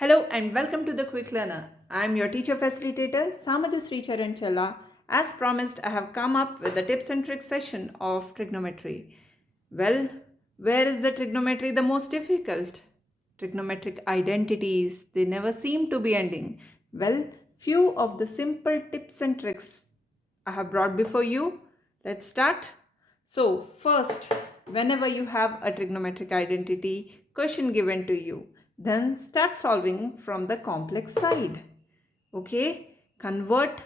Hello and welcome to the Quick Learner. I am your teacher facilitator Samajasri Charanchalla. As promised, I have come up with the tips and tricks session of trigonometry. Well, where is the trigonometry the most difficult? Trigonometric identities, they never seem to be ending. Well, few of the simple tips and tricks I have brought before you. Let's start. So, first, whenever you have a trigonometric identity question given to you, then start solving from the complex side. Okay, convert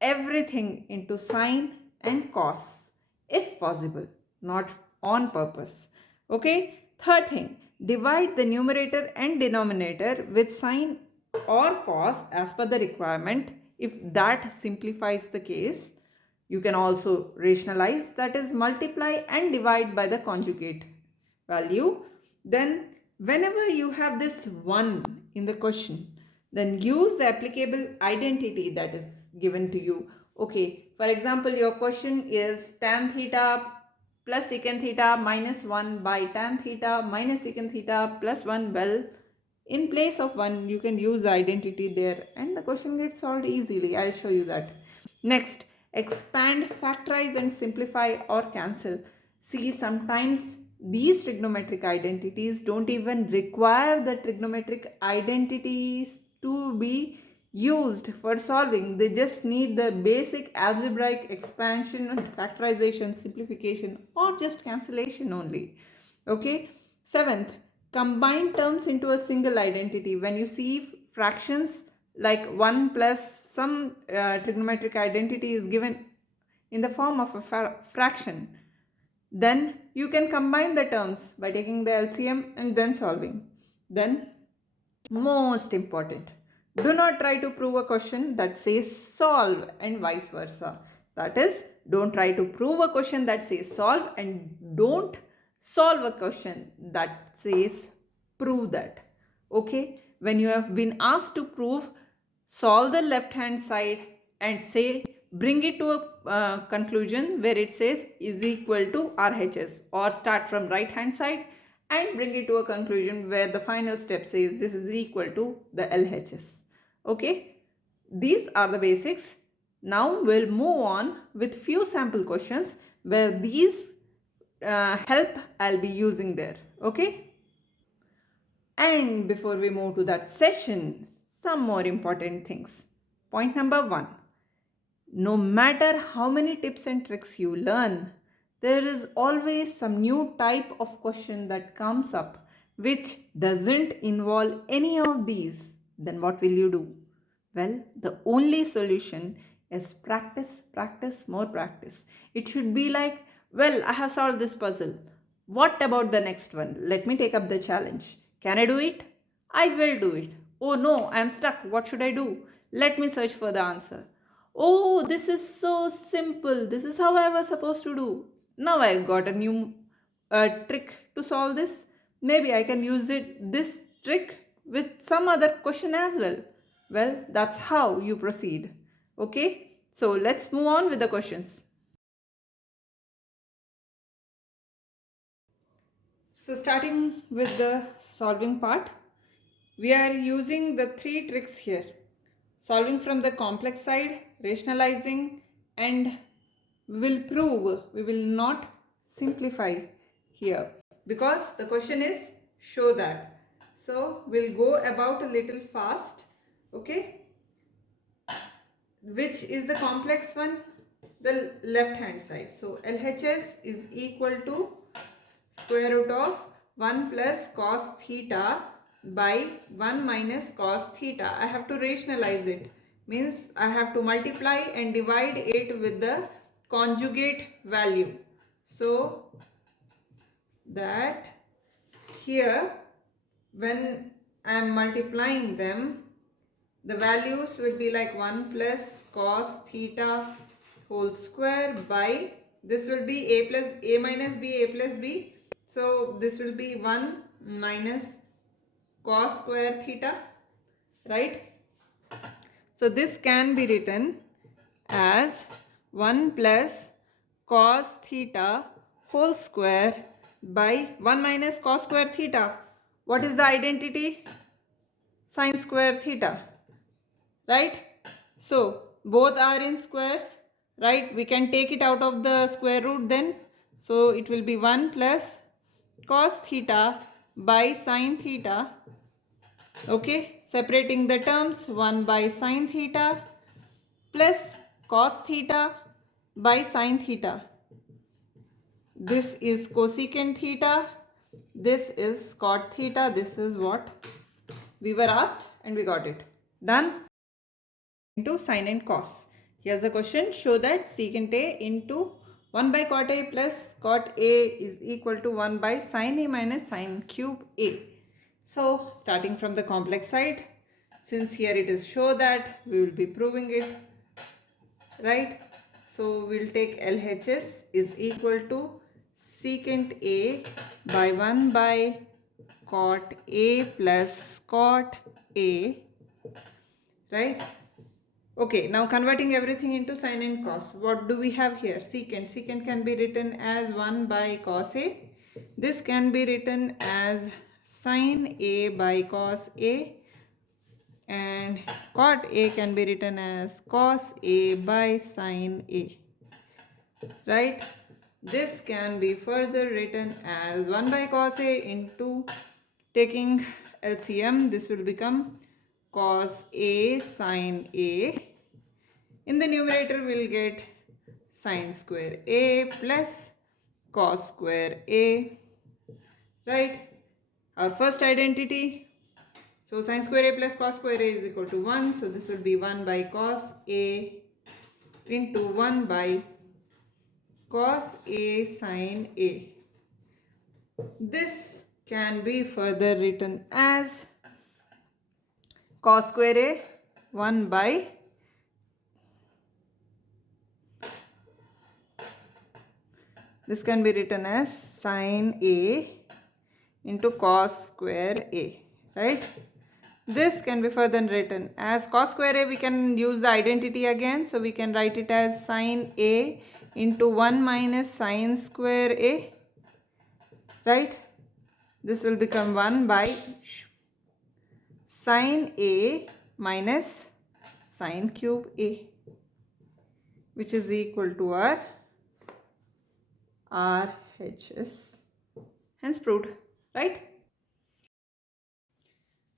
everything into sine and cos if possible, not on purpose. Okay, third thing, divide the numerator and denominator with sine or cos as per the requirement. If that simplifies the case, you can also rationalize, that is multiply and divide by the conjugate value. Then whenever you have this 1 in the question, then use the applicable identity that is given to you. Okay, for example, your question is tan theta plus secant theta minus 1 by tan theta minus secant theta plus 1. Well, in place of 1, you can use the identity there and the question gets solved easily. I'll show you that. Next, expand, factorize and simplify or cancel. See, sometimes these trigonometric identities don't even require the trigonometric identities to be used for solving. They just need the basic algebraic expansion and factorization, simplification or just cancellation only. Okay. Seventh, combine terms into a single identity. When you see fractions like 1 plus some trigonometric identity is given in the form of a fraction, then you can combine the terms by taking the LCM and then solving. Then, most important, do not try to prove a question that says solve and vice versa. That is, don't try to prove a question that says solve and don't solve a question that says prove that. Okay, when you have been asked to prove, solve the left hand side and say bring it to a conclusion where it says is equal to RHS, or start from right hand side and bring it to a conclusion where the final step says this is equal to the LHS. Okay, these are the basics. Now we'll move on with few sample questions where these help I'll be using there. Okay. And before we move to that session, some more important things. Point number 1. No matter how many tips and tricks you learn, there is always some new type of question that comes up which doesn't involve any of these. Then what will you do? Well, the only solution is practice, practice, more practice. It should be like, well, I have solved this puzzle. What about the next one? Let me take up the challenge. Can I do it? I will do it. Oh no, I am stuck. What should I do? Let me search for the answer. Oh, this is so simple. This is how I was supposed to do. Now I've got a new trick to solve this. Maybe I can use this trick with some other question as well. Well, that's how you proceed. Okay, so let's move on with the questions. So starting with the solving part, we are using the 3 tricks here. Solving from the complex side, rationalizing, and we will prove, we will not simplify here because the question is show that. So we'll go about a little fast. Okay, which is the complex one? The left hand side. So LHS is equal to square root of 1 plus cos theta by 1 minus cos theta. I have to rationalize it. Means I have to multiply and divide it with the conjugate value. So that here when I am multiplying them, the values will be like 1 plus cos theta whole square by, this will be a minus b, a plus b. So this will be 1 minus cos square theta, right? So this can be written as 1 plus cos theta whole square by 1 minus cos square theta. What is the identity? sine square theta, right? So both are in squares, right? We can take it out of the square root then. So it will be 1 plus cos theta by sine theta. Okay, separating the terms, 1 by sine theta plus cos theta by sine theta. This is cosecant theta, this is cot theta, this is what we were asked and we got it. Done? Into sine and cos. Here's a question. Show that secant A into 1 by cot A plus cot A is equal to 1 by sine A minus sine cube A. So starting from the complex side, since here it is show that, we will be proving it, right? So we'll take LHS is equal to secant A by 1 by cot A plus cot A, right? Okay, now converting everything into sine and cos. What do we have here? Secant. Secant can be written as 1 by cos A. This can be written as sine A by cos A. And cot A can be written as cos A by sine A. Right? This can be further written as 1 by cos A into taking LCM. This will become cos A sine A. In the numerator, we'll get sine square A plus cos square A, right? Our first identity. So sine square A plus cos square A is equal to 1. So this would be 1 by cos A into 1 by cos A sine A. This can be further written as cos square A 1 by this can be written as sine A into cos square A, right? This can be further written as cos square A. We can use the identity again. So we can write it as sine A into 1 minus sine square A, right? This will become 1 by sine A minus sine cube A, which is equal to our RHS. Hence proved, right?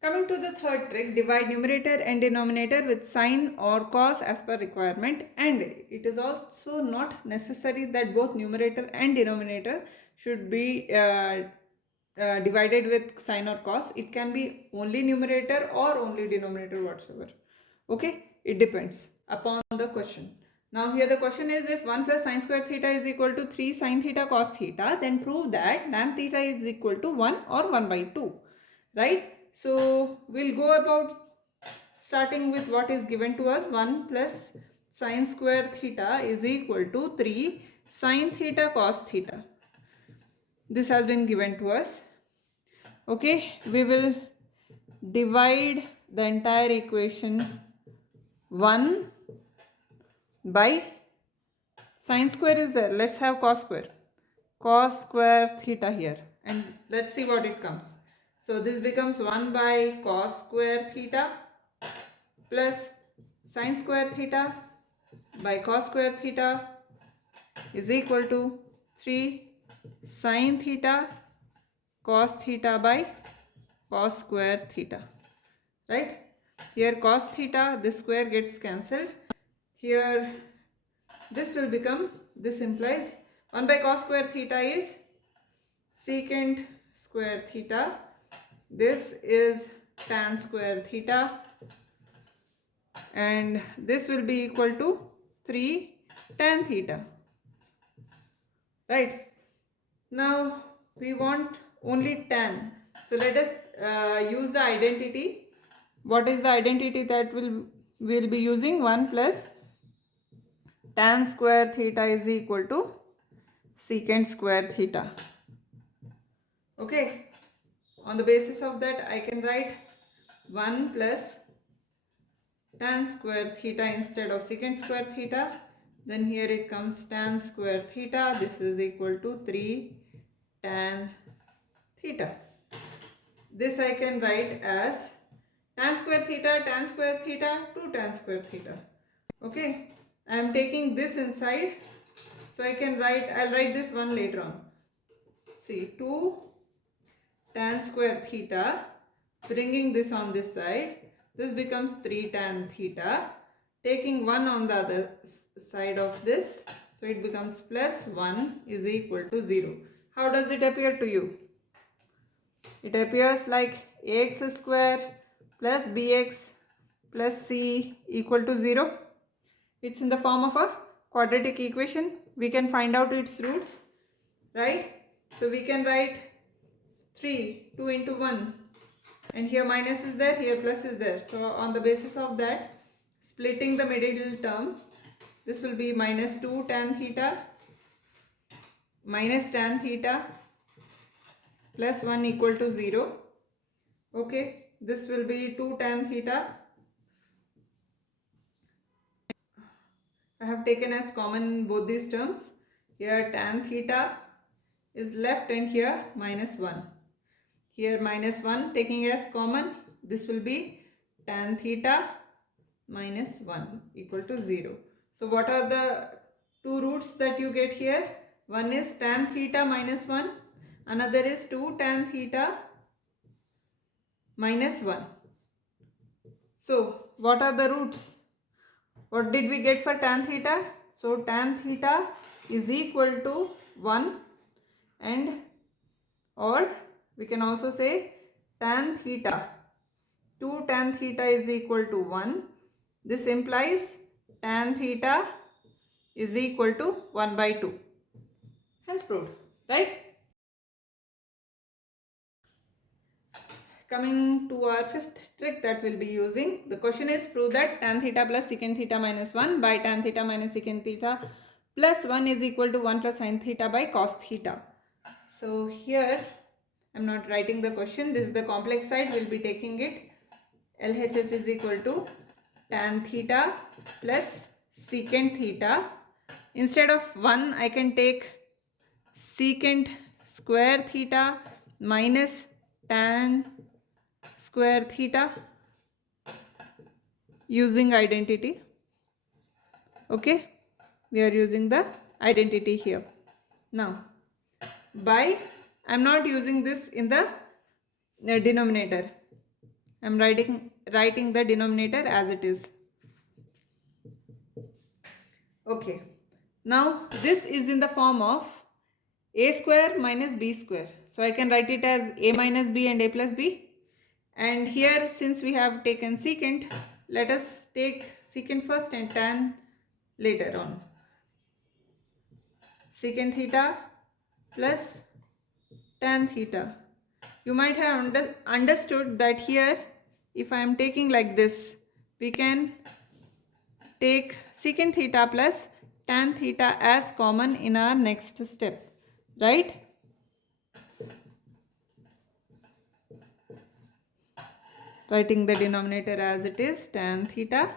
Coming to the third trick, divide numerator and denominator with sine or cos as per requirement. And it is also not necessary that both numerator and denominator should be divided with sine or cos. It can be only numerator or only denominator whatsoever. Okay, it depends upon the question. Now here the question is, if 1 plus sine square theta is equal to 3 sine theta cos theta, then prove that tan theta is equal to 1 or 1 by 2, right? So we'll go about starting with what is given to us. 1 plus sine square theta is equal to 3 sine theta cos theta. This has been given to us. Okay, we will divide the entire equation 1 by sine square is there. Let's have cos square. Cos square theta here. And let's see what it comes. So this becomes 1 by cos square theta plus sine square theta by cos square theta is equal to 3 sine theta cos theta by cos square theta, right? Here cos theta, this square gets cancelled. Here this will become, this implies 1 by cos square theta is secant square theta. This is tan square theta, and this will be equal to 3 tan theta, right? Now we want only tan. So let us use the identity. What is the identity that we'll be using? 1 plus tan square theta is equal to secant square theta. Okay. On the basis of that, I can write 1 plus tan square theta instead of secant square theta. Then here it comes tan square theta. This is equal to 3 tan theta. This I can write as tan square theta, 2 tan square theta. Okay, I am taking this inside, so I'll write this one later on. See, 2 tan square theta, bringing this on this side, this becomes 3 tan theta, taking 1 on the other side of this, so it becomes plus 1 is equal to 0. How does it appear to you? It appears like ax square plus bx plus c equal to 0. It's in the form of a quadratic equation. We can find out its roots, right? So we can write 3, 2 into 1, and here minus is there, here plus is there. So on the basis of that, splitting the middle term, this will be minus 2 tan theta minus tan theta plus 1 equal to 0. Okay, this will be 2 tan theta. I have taken as common both these terms. Here tan theta is left and here minus 1. Here minus 1 taking as common, this will be tan theta minus 1 equal to 0. So what are the two roots that you get here? One is tan theta minus 1, another is 2 tan theta minus 1. So what are the roots? What did we get for tan theta? So tan theta is equal to 1, and or we can also say tan theta, 2 tan theta is equal to 1. This implies tan theta is equal to 1 by 2. Hence proved, right? Coming to our fifth trick that we'll be using. The question is, prove that tan theta plus secant theta minus 1 by tan theta minus secant theta plus 1 is equal to 1 plus sin theta by cos theta. So here I'm not writing the question. This is the complex side. We'll be taking it. LHS is equal to tan theta plus secant theta. Instead of 1, I can take secant square theta minus tan square theta using identity. Okay, we are using the identity here. Now, by, I am not using this in the denominator. I am writing the denominator as it is. Okay, now this is in the form of a square minus b square. So I can write it as a minus b and a plus b. And here, since we have taken secant, let us take secant first and tan later on. Secant theta plus tan theta. You might have understood that here, if I am taking like this, we can take secant theta plus tan theta as common in our next step, right? Writing the denominator as it is, tan theta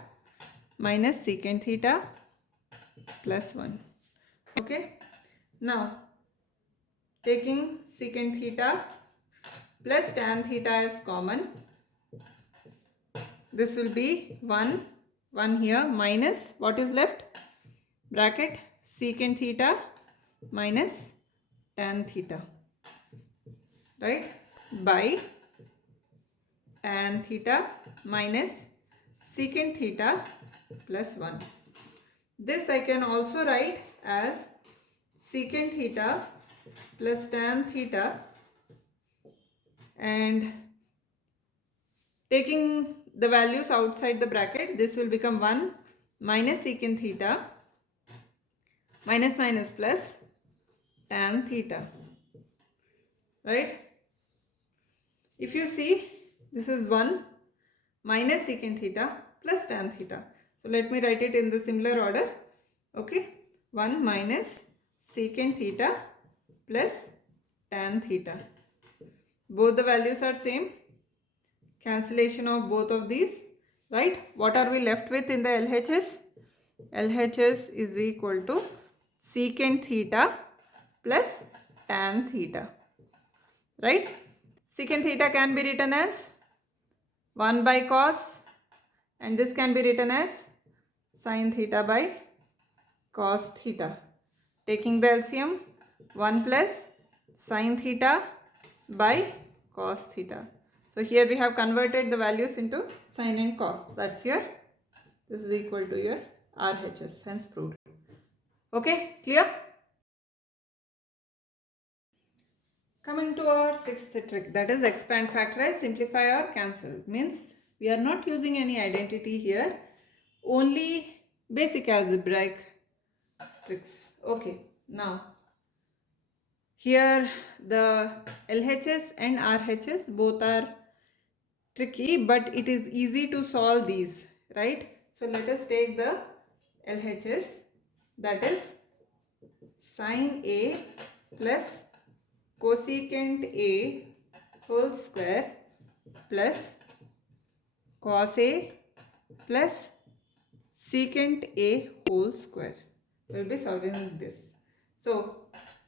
minus secant theta plus 1. Okay. Now, taking secant theta plus tan theta as common, this will be 1 here minus, what is left? Bracket secant theta minus tan theta, right? By tan theta minus secant theta plus 1. This I can also write as secant theta plus tan theta, and taking the values outside the bracket, this will become 1 minus secant theta minus minus plus tan theta, right? If you see, this is 1 minus secant theta plus tan theta. So let me write it in the similar order. Okay, 1 minus secant theta plus tan theta. Both the values are same. Cancellation of both of these, right? What are we left with in the LHS? LHS is equal to secant theta plus tan theta, right? Secant theta can be written as 1 by cos, and this can be written as sin theta by cos theta. Taking the LCM, 1 plus sin theta by cos theta. So here we have converted the values into sin and cos. That's your, this is equal to your RHS, hence proved. Okay, clear? Coming to our sixth trick, that is expand, factorize, simplify or cancel. Means we are not using any identity here, only basic algebraic tricks. Okay, now here the LHS and RHS both are tricky, but it is easy to solve these, right? So let us take the LHS, that is sin A plus cosecant A whole square plus cos A plus secant A whole square. We will be solving this. So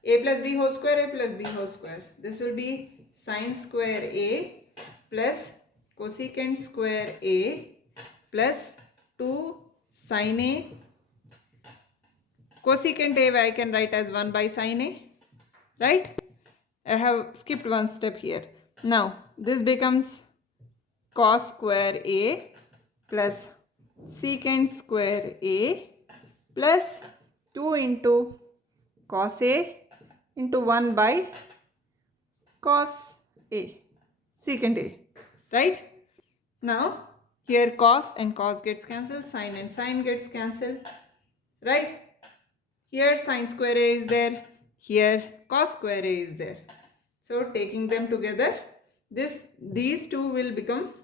A plus B whole square, A plus B whole square. This will be sin square A plus cosecant square A plus 2 sin A. Cosecant A I can write as 1 by sin A, right? I have skipped one step here. Now this becomes cos square A plus secant square A plus 2 into cos A into 1 by cos A, secant A, right? Now here cos and cos gets cancelled, sin and sin gets cancelled, right? Here sin square A is there, here cos square A is there. So taking them together, these two will become,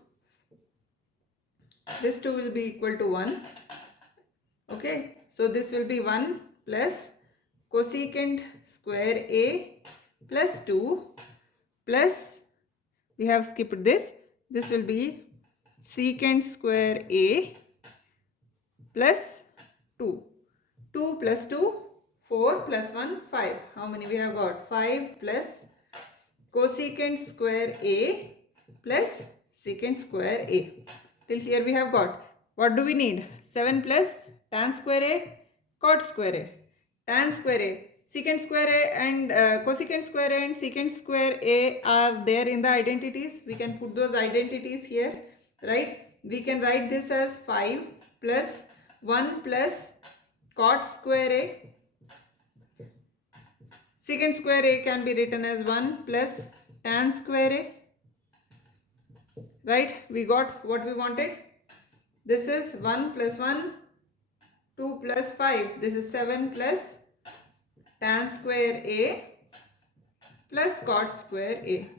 this 2 will be equal to 1. Okay, so this will be 1 plus cosecant square A plus 2 plus, we have skipped this, this will be secant square A plus 2. 2 plus 2, 4 plus 1, 5. How many we have got? 5 plus cosecant square A plus secant square A. Till here we have got, what do we need? 7 plus tan square A, cot square A. Tan square A, secant square A and cosecant square A and secant square A are there in the identities. We can put those identities here, right? We can write this as 5 plus 1 plus cot square A. Secant square A can be written as 1 plus tan square A. Right? We got what we wanted. This is 1 plus 1, 2 plus 5. This is 7 plus tan square A plus cot square A.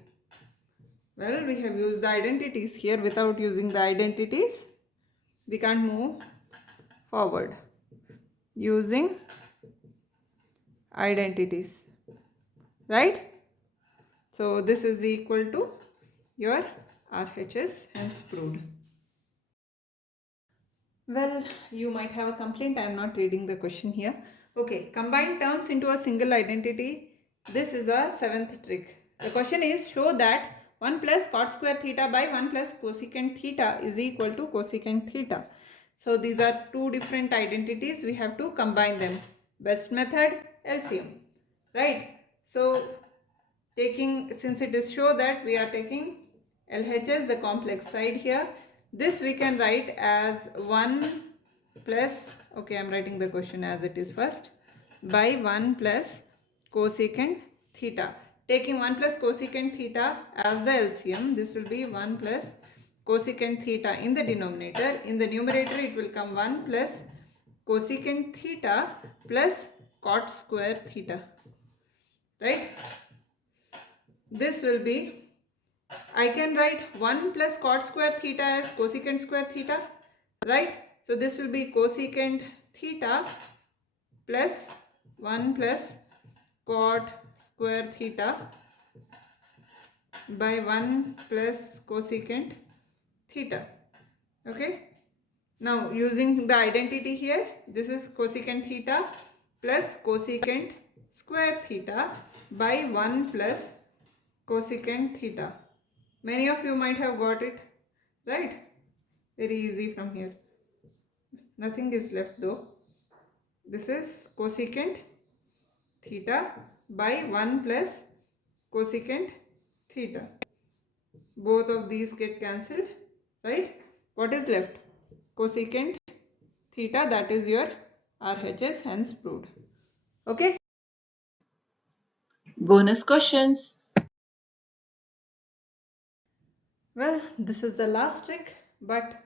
Well, we have used the identities here. Without using the identities, we can't move forward. Using identities, right? So this is equal to your RHS, hence proved. Well, you might have a complaint, I am not reading the question here. Okay, combine terms into a single identity. This is a seventh trick. The question is, show that 1 plus cot square theta by 1 plus cosecant theta is equal to cosecant theta. So these are two different identities, we have to combine them. Best method, LCM, right? So taking, since it is show that we are taking LHS, the complex side here, this we can write as 1 plus, okay, I am writing the question as it is first, by 1 plus cosecant theta. Taking 1 plus cosecant theta as the LCM, this will be 1 plus cosecant theta in the denominator. In the numerator, it will come 1 plus cosecant theta plus cot square theta, right? This will be, I can write 1 plus cot square theta as cosecant square theta, right? So this will be cosecant theta plus 1 plus cot square theta by 1 plus cosecant theta. Okay. Now using the identity here, this is cosecant theta plus cosecant square theta by 1 plus cosecant theta. Many of you might have got it, right? Very easy from here. Nothing is left though. This is cosecant theta by 1 plus cosecant theta. Both of these get cancelled, right? What is left? Cosecant theta, that is your RHS, hence proved. Okay? Bonus questions. Well, this is the last trick, but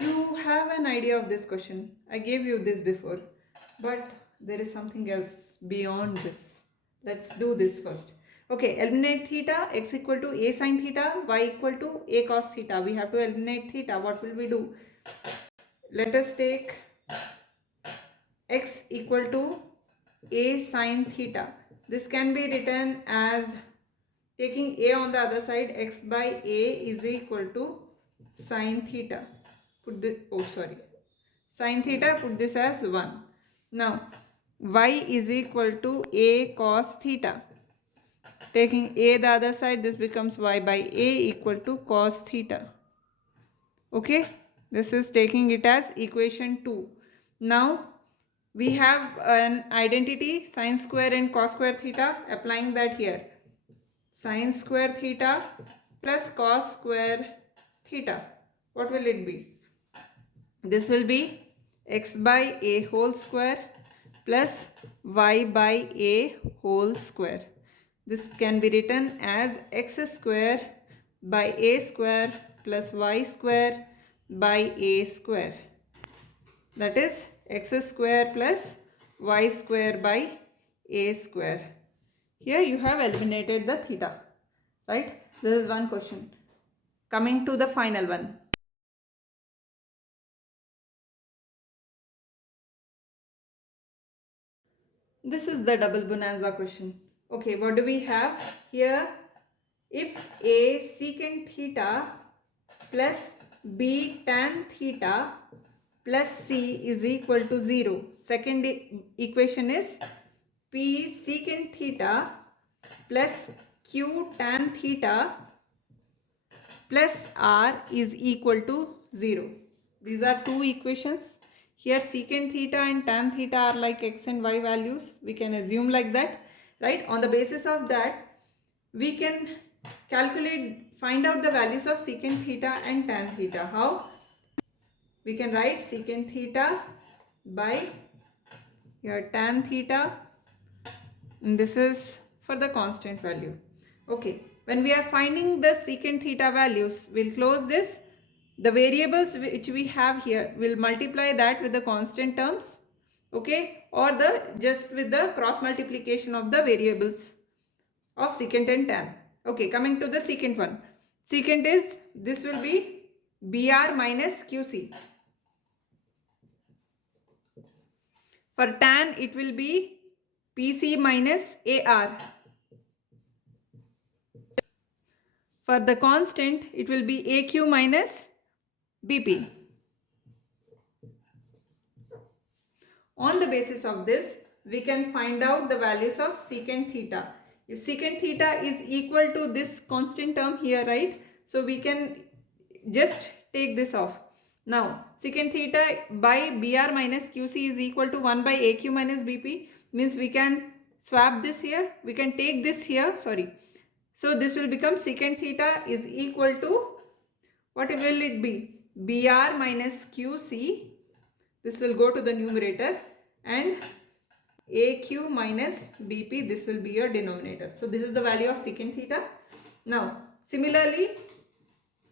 you have an idea of this question. I gave you this before, but there is something else beyond this. Let's do this first. Okay, eliminate theta, x equal to a sine theta, y equal to a cos theta. We have to eliminate theta. What will we do? Let us take x equal to a sine theta. This can be written as, taking a on the other side, x by a is equal to sine theta. Put this, oh sorry, sine theta, put this as 1. Now y is equal to a cos theta. Taking a the other side, this becomes y by a equal to cos theta. Okay, this is taking it as equation 2. Now we have an identity, sine square and cos square theta, applying that here. Sine square theta plus cos square theta. What will it be? This will be x by a whole square plus y by a whole square. This can be written as x square by a square plus y square by a square. That is x square plus y square by a square. Here you have eliminated the theta, right? This is one question. Coming to the final one. This is the double bonanza question. Okay, what do we have here? If a secant theta plus b tan theta plus c is equal to 0. Second equation is p secant theta plus q tan theta plus r is equal to 0. These are two equations. Here secant theta and tan theta are like x and y values. We can assume like that, right? On the basis of that, we can find out the values of secant theta and tan theta. How? We can write secant theta by your tan theta, and this is for the constant value. Okay, when we are finding the secant theta values, we'll close this. The variables which we have here, will multiply that with the constant terms, okay, or the just with the cross multiplication of the variables of secant and tan. Okay, coming to the secant one. Secant is, this will be BR minus QC. For tan, it will be PC minus AR. For the constant, it will be AQ minus BP. On the basis of this, we can find out the values of secant theta. If secant theta is equal to this constant term here, right? So we can just take this off. Now, secant theta by BR minus QC is equal to 1 by AQ minus BP. Means we can swap this here. We can take this here, sorry. So this will become secant theta is equal to, what will it be? BR minus QC. This will go to the numerator, and AQ minus BP, this will be your denominator. So this is the value of secant theta. Now, similarly,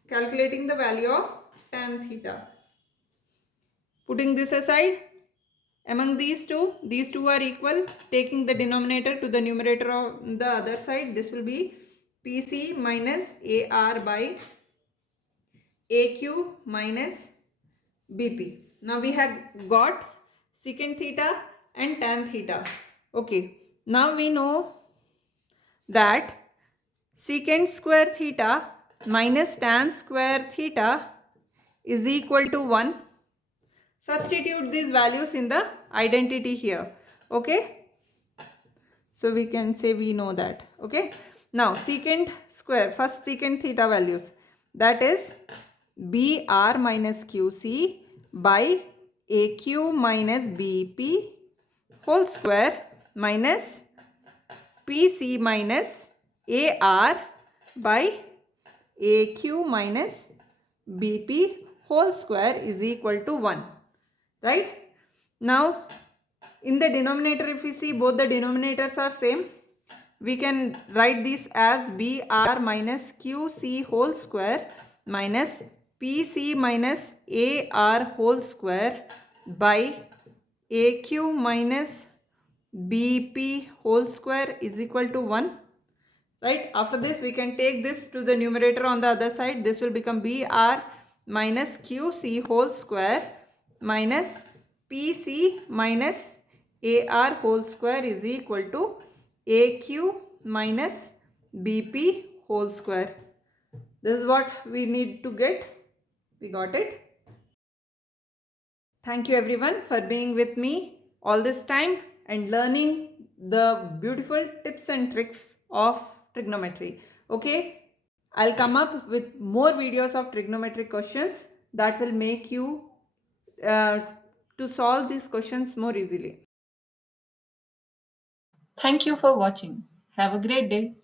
calculating the value of tan theta. Putting this aside, among these two are equal. Taking the denominator to the numerator on the other side, this will be PC minus AR by AQ minus BP. Now we have got secant theta and tan theta. Okay, now we know that secant square theta minus tan square theta is equal to 1. Substitute these values in the identity here. Okay, so we can say we know that. Okay, now secant square, first secant theta values, that is BR minus QC by AQ minus BP whole square minus PC minus AR by AQ minus BP whole square is equal to 1. Right? Now, in the denominator, if we see both the denominators are same, we can write this as BR minus QC whole square minus PC minus AR whole square by AQ minus BP whole square is equal to 1. Right? After this, we can take this to the numerator on the other side. This will become BR minus QC whole square minus PC minus AR whole square is equal to AQ minus BP whole square. This is what we need to get. We got it. Thank you everyone for being with me all this time and learning the beautiful tips and tricks of trigonometry. Okay, I'll come up with more videos of trigonometric questions that will make you to solve these questions more easily. Thank you for watching. Have a great day.